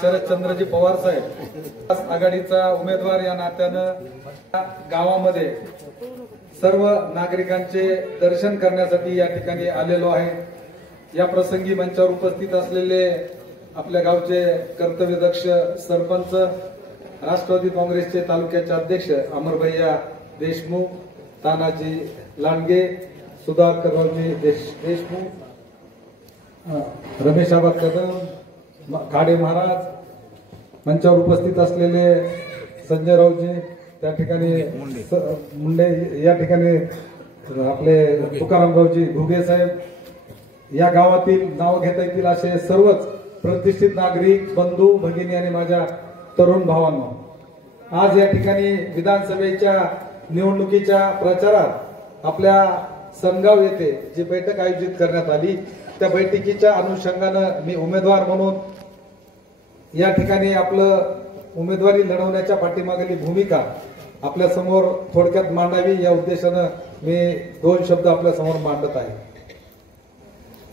शरदचंद्रजी पवार साहेब आघाडीचा उमेदवार या नात्यानं गावामध्ये सर्व नागरिकांचे दर्शन करण्यासाठी या ठिकाणी आलेलो आहे। या प्रसंगी मंचावर उपस्थित असलेले आपल्या गावचे कर्तव्यदक्ष सरपंच, राष्ट्रवादी काँग्रेसचे तालुक्याचे अध्यक्ष अमरभैया देशमुख, तानाजी लांडगे, सुधाकररावजी देशमुख, रमेश आबा कदम, खाडे महाराज, मंचावर उपस्थित असलेले संजयरावजी, त्या ठिकाणी मुंडे, या ठिकाणी आपले तुकारामरावजी घुगे साहेब, या गावातील नाव घेता येतील असे सर्वच प्रतिष्ठित नागरिक, बंधू भगिनी आणि माझ्या तरुण भावांनो, आज या ठिकाणी विधानसभेच्या निवडणुकीच्या प्रचारात आपल्या सनगाव येथे जी बैठक आयोजित करण्यात आली, त्या बैठकीच्या अनुषंगानं मी उमेदवार म्हणून या ठिकाणी आपलं उमेदवारी लढवण्याच्या पाठीमागली भूमिका आपल्या समोर थोडक्यात मांडावी या उद्देशानं मी 2 शब्द आपल्या समोर मांडत आहे।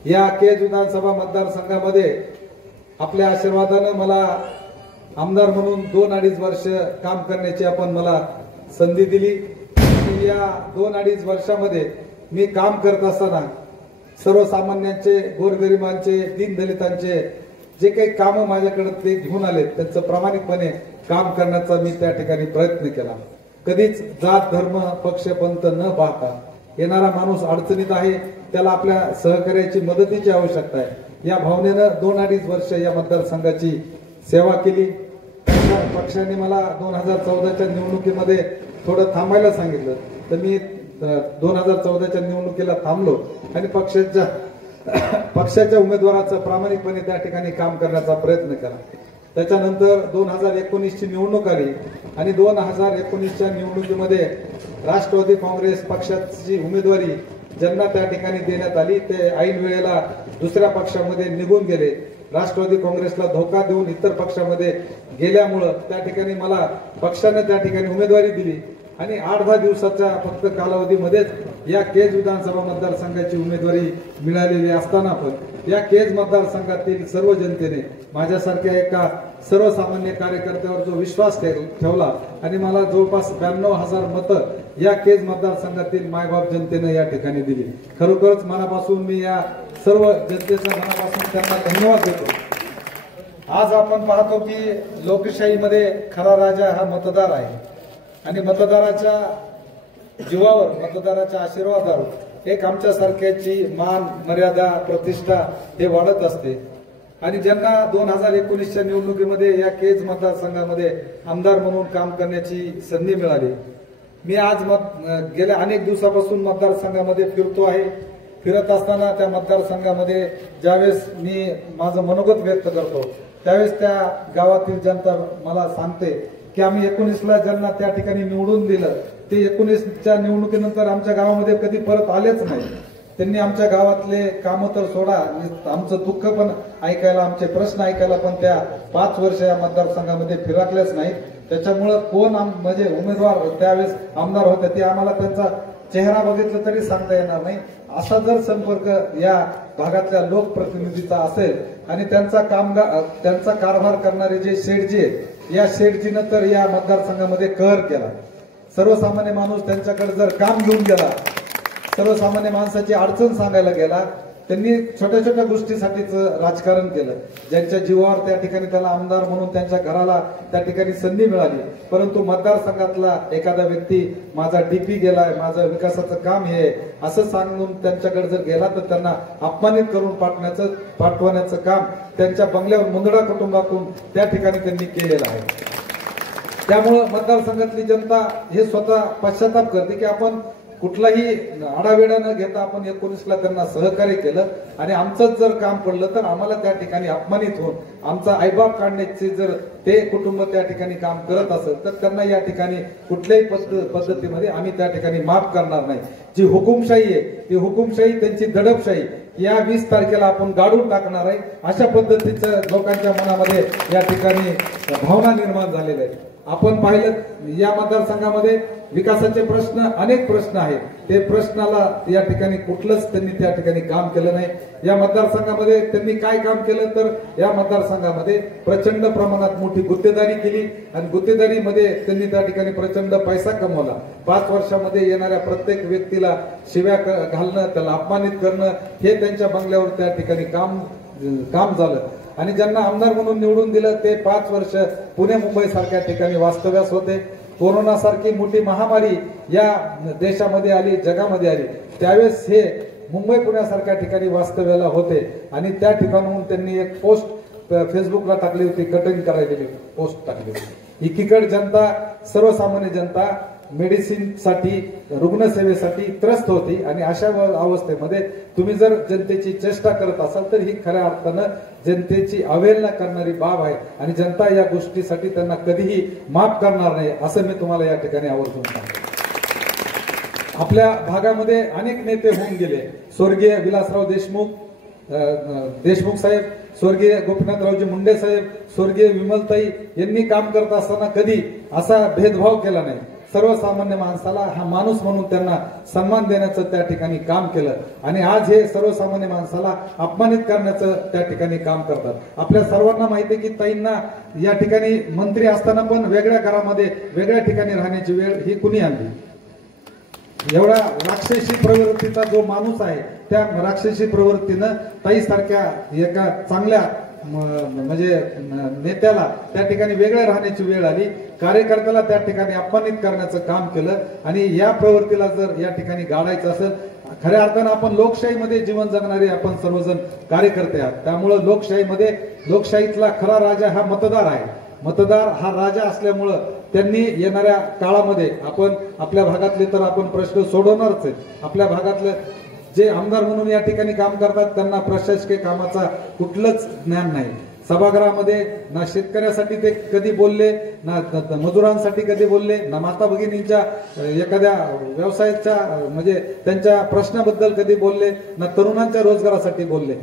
या केज विधानसभा मतदारसंघामध्ये आपल्या आशीर्वादानं मला आमदार म्हणून 2-2.5 वर्ष काम करण्याची आपण मला संधी दिली। या 2-2.5 वर्षामध्ये मी काम करत असताना सर्वसामान्यांचे, गोरगरिबांचे, दीनदलितांचे जे काही काम माझ्याकडे ते घेऊन आले त्यांचं प्रामाणिकपणे काम करण्याचा मी त्या ठिकाणी प्रयत्न केला। कधीच जात, धर्म, पक्ष, पंथ न पाहता येणारा माणूस अडचणीत आहे, त्याला आपल्या सहकार्याची, मदतीची आवश्यकता आहे, या भावनेनं 2-2.5 वर्ष या मतदारसंघाची सेवा केली। पक्षाने मला 2014च्या निवडणुकीमध्ये थोडं थांबायला सांगितलं, तर मी 2014च्या निवडणुकीला थांबलो आणि पक्षाच्या उमेदवाराचं प्रामाणिकपणे त्या ठिकाणी काम करण्याचा प्रयत्न केला। त्याच्यानंतर 2019ची निवडणूक आली आणि 2019च्या निवडणुकीमध्ये राष्ट्रवादी काँग्रेस पक्षाची उमेदवारी ज्यांना त्या ठिकाणी देण्यात आली ते ऐन वेळेला दुसऱ्या पक्षामध्ये निघून गेले। राष्ट्रवादी काँग्रेसला धोका देऊन इतर पक्षामध्ये गेल्यामुळं त्या ठिकाणी मला पक्षाने त्या ठिकाणी उमेदवारी दिली आणि 8-10 दिवसाच्या फक्त कालावधीमध्येच या केज विधानसभा मतदारसंघाची उमेदवारी मिळालेली असताना पण या केज मतदारसंघातील सर्व जनतेने माझ्यासारख्या एका सर्वसामान्य कार्यकर्त्यावर जो विश्वास ठेवला आणि मला जवळपास 92,000 मतं या केज मतदारसंघातील मायबाप जनतेने या ठिकाणी दिली। खरोखरच मनापासून मी या सर्व जनतेच्या मनापासून त्यांना धन्यवाद देतो। आज आपण पाहतो की लोकशाहीमध्ये खरा राजा हा मतदार आहे आणि मतदाराच्या जीवावर, मतदाराच्या आशीर्वादावर एक आमच्या सारख्याची मान, मर्यादा, प्रतिष्ठा हे वाढत असते। आणि ज्यांना 2019च्या निवडणुकीमध्ये या केज मतदारसंघामध्ये आमदार म्हणून काम करण्याची संधी मिळाली, मी आज गेल्या अनेक दिवसापासून मतदारसंघामध्ये फिरतो आहे। फिरत असताना त्या मतदारसंघामध्ये ज्यावेळेस मी माझं मनोगत व्यक्त करतो त्यावेळेस त्या गावातील जनता मला सांगते की आम्ही 19ला ज्यांना त्या ठिकाणी निवडून दिलं ते 19च्या निवडणुकीनंतर आमच्या गावामध्ये कधी परत आलेच नाही। त्यांनी आमच्या गावातले काम तर सोडा, आमचं दुःख पण ऐकायला, आमचे प्रश्न ऐकायला पण त्या 5 वर्ष या मतदारसंघामध्ये फिरकल्याच नाहीत। त्याच्यामुळं कोण म्हणजे उमेदवार त्यावेळेस आमदार होते ते आम्हाला त्यांचा चेहरा बघितलं तरी सांगता येणार नाही। असा जर संपर्क या भागातल्या लोकप्रतिनिधीचा असेल आणि त्यांचा कारभार करणारे जे शेठजी आहेत, या शेठजीनं तर या मतदारसंघामध्ये कहर केला। सर्वसामान्य माणूस त्यांच्याकडे जर काम घेऊन गेला, सर्वसामान्य माणसाची अडचण सांगायला गेला, त्यांनी छोट्या छोट्या गोष्टीसाठीच राजकारण केलं। ज्यांच्या जीवावर त्या ठिकाणी त्याला आमदार म्हणून त्यांच्या घराला त्या ठिकाणी संधी मिळाली, परंतु मतदारसंघातला एखादा व्यक्ती माझा डीपी गेलाय, माझं विकासाचं काम हे असं सांगून त्यांच्याकडे जर गेला तर त्यांना अपमानित करून पाठवण्याचं काम त्यांच्या बंगल्यावर मुंदडा कुटुंबातून त्या ठिकाणी त्यांनी केलेलं आहे। त्यामुळं मतदारसंघातली जनता हे स्वतः पश्चाताप करते की आपण कुठलाही आढावेढा न घेता आपण 19ला त्यांना सहकार्य केलं आणि आमचंच जर काम पडलं तर आम्हाला त्या ठिकाणी अपमानित होऊन आमचा आईबाप काढण्याचे जर ते कुटुंब त्या ठिकाणी काम करत असेल तर त्यांना या ठिकाणी कुठल्याही पद्धतीमध्ये आम्ही त्या ठिकाणी माफ करणार नाही। जी हुकुमशाही आहे ती हुकुमशाही, त्यांची दडपशाही या 20 तारखेला आपण गाडून टाकणार आहे, अशा पद्धतीचं लोकांच्या मनामध्ये या ठिकाणी भावना निर्माण झालेल्या आहेत। आपण पाहिलं या मतदारसंघामध्ये विकासाचे प्रश्न अनेक प्रश्न आहेत. ते प्रश्नाला या ठिकाणी कुठलंच त्यांनी त्या ठिकाणी काम केलं नाही. या मतदारसंघामध्ये त्यांनी काय काम केलं तर या मतदारसंघामध्ये प्रचंड प्रमाणात मोठी गुत्तेदारी केली आणि गुत्तेदारीमध्ये त्यांनी त्या ठिकाणी प्रचंड पैसा कमवला. 5 वर्षामध्ये येणाऱ्या प्रत्येक व्यक्तीला शिव्या घालणं, त्याला अपमानित करणं हे त्यांच्या बंगल्यावर त्या ठिकाणी काम झालं. आणि ज्यांना आमदार म्हणून निवडून दिलं ते 5 वर्ष पुणे मुंबई सारख्या ठिकाणी वास्तव्यास होते. कोरोना सारखी मोठी महामारी या देशामध्ये आली, जगामध्ये आली, त्यावेळेस हे मुंबई पुण्यासारख्या ठिकाणी वास्तव्याला होते. आणि त्या ठिकाणाहून त्यांनी एक पोस्ट फेसबुकला टाकली होती, कटिंग करायची पोस्ट टाकली होती. एकीकडे जनता, सर्वसामान्य जनता मेडिसिनसाठी, रुग्णसेवेसाठी त्रस्त होती आणि अशा अवस्थेमध्ये तुम्ही जर जनतेची चेष्टा करत असाल तर ही खऱ्या अर्थानं जनतेची अवहेलना करणारी बाब आहे आणि जनता या गोष्टीसाठी त्यांना कधीही माफ करणार नाही असं मी तुम्हाला या ठिकाणी आवर्जून सांगतो. आपल्या भागामध्ये अनेक नेते होऊन गेले. स्वर्गीय विलासराव देशमुख साहेब, स्वर्गीय गोपीनाथरावजी मुंडे साहेब, स्वर्गीय विमलताई यांनी काम करत असताना कधी असा भेदभाव केला नाही. सर्वसामान्य माणसाला हा माणूस म्हणून त्यांना सन्मान देण्याचं त्या ठिकाणी काम केलं आणि आज हे सर्वसामान्य माणसाला अपमानित करण्याचं त्या ठिकाणी काम करतात. आपल्या सर्वांना माहिती आहे की ताईंना या ठिकाणी मंत्री असताना पण वेगळ्या घरामध्ये वेगळ्या ठिकाणी राहण्याची वेळ ही कुणी आणली. एवढा राक्षसी प्रवृत्तीचा जो माणूस आहे त्या राक्षसी प्रवृत्तीनं ताई सारख्या एका चांगल्या म्हणजे नेत्याला त्या ठिकाणी वेगळ्या राहण्याची वेळ आली. कार्यकर्त्याला त्या ठिकाणी अपमानित करण्याचं काम केलं आणि या प्रवृत्तीला जर या ठिकाणी गाडायचं असेल, खऱ्या अर्थानं आपण लोकशाहीमध्ये जीवन जगणारे आपण सर्वजण कार्यकर्ते आहात. त्यामुळं लोकशाहीतला खरा राजा हा मतदार आहे. मतदार हा राजा असल्यामुळं त्यांनी येणाऱ्या काळामध्ये आपण आपल्या भागातले तर आपण प्रश्न सोडवणारच आहेत. आपल्या भागातलं जे आमदार म्हणून या ठिकाणी काम करतात त्यांना प्रशासकीय कामाचा कुठलंच ज्ञान नाही. सभागृहामध्ये ना शेतकऱ्यासाठी ते कधी बोलले, ना मजुरांसाठी कधी बोलले, ना माता भगिनींच्या एखाद्या व्यवसायाच्या म्हणजे त्यांच्या प्रश्नाबद्दल कधी बोलले, ना तरुणांच्या रोजगारासाठी बोलले.